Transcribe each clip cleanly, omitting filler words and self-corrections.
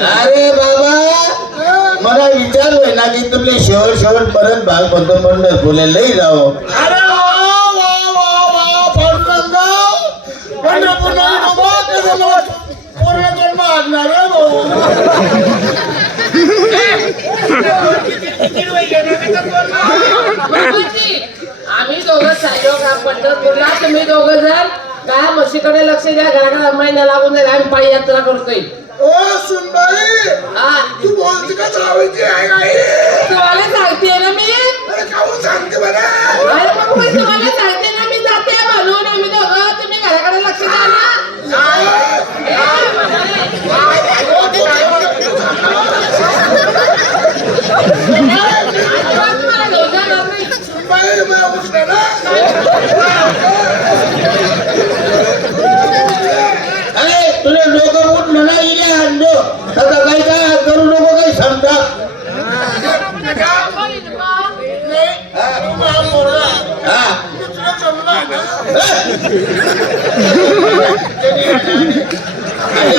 अरे बाबा मला विचार होय ना की तुम्ही शेवट परत भाग बंद पंढरपूरला लई जाओ. अरे वा वा वा वा पांडुरंगा पंढरपूर नाही बाबा कधी मला पूर्ण जन्म आणणार रे भाऊ. आम्ही दोघं चाललो का पंढरपूरला. तुम्ही दोघं जण काय म्हशीकडे लक्ष द्या. घराकडे महिना लागून जाईल. आम्ही पायी यात्रा करतोय. ओ सुनबाई तू बोलते का जावायची आहे नाही. तुम्हाला सांगते ना मी. अरे काहून सांगते बरं. अरे मग मी तुम्हाला सांगते ना मी जाते म्हणून. आम्ही दोघं तुम्ही घराकडे लक्ष द्या ना. अरे तुला लोक उठलं ना इले आणलो आता काही काय करू नको काही समजा.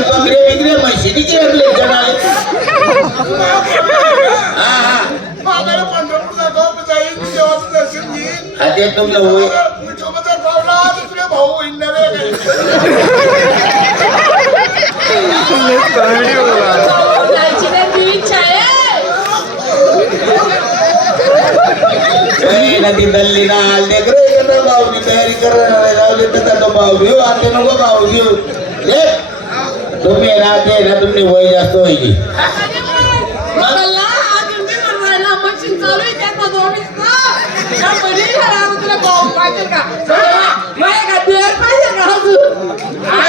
बकरे बिकरे म्हशी किती आपले जनाले. ते तुमचं होय भाऊ जायची नाही ती इच्छा आहे. नदी दल्ली ना आले भाऊनी तयारी करणार जाऊ तर भाऊ घेऊ आता नको भाऊ घेऊ. तुम्ही राहते ना तुमची वय जास्त होईल.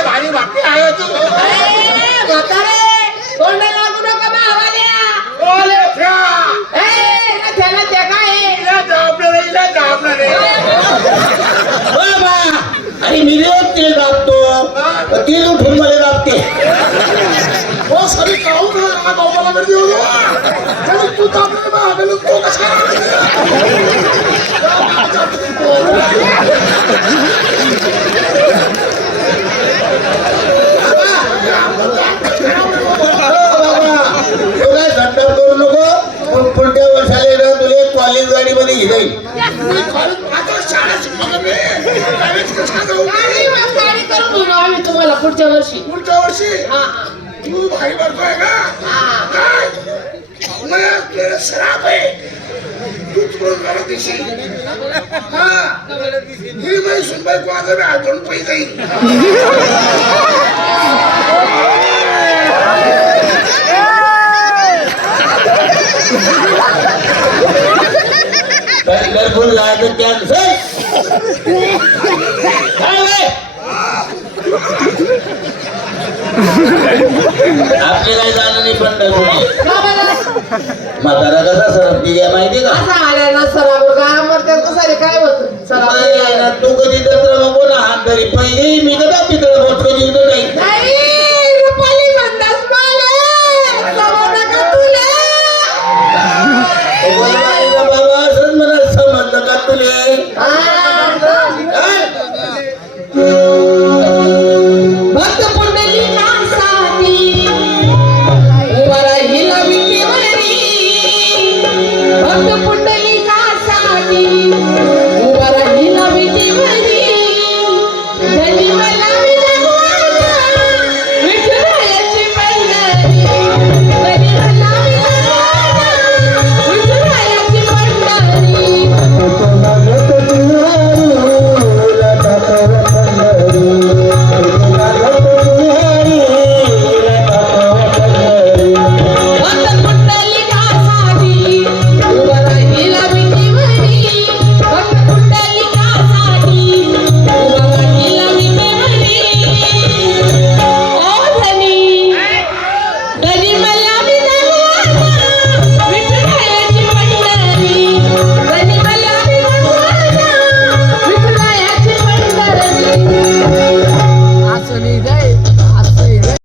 भारी बाकी आहे तू. आणि मी रोज तेल दाबतो तेल उठून मला दाबते. हो सरी काहून गावाला गर्दी होतो. तू दाबले तो कसा करू नको. पुढच्या वर्षाला तुला कॉलेज गाडी मध्ये घेईल. तुम्हाला पुढच्या वर्षी तू भाई भरतोय का. श्राप आहे तू घरात दिशी. ही माही सुनबाई कोणाचा मी आठवण पाहिजे जाईल. घरकुल लागत कॅन्सर. आपले काय जाणं नाही पंढरपूर. म्हातारा कसा सरपती घ्या माहिती का. काय होत तू कधी जत्रा मग कोणा हात धरी पहिले मी कदा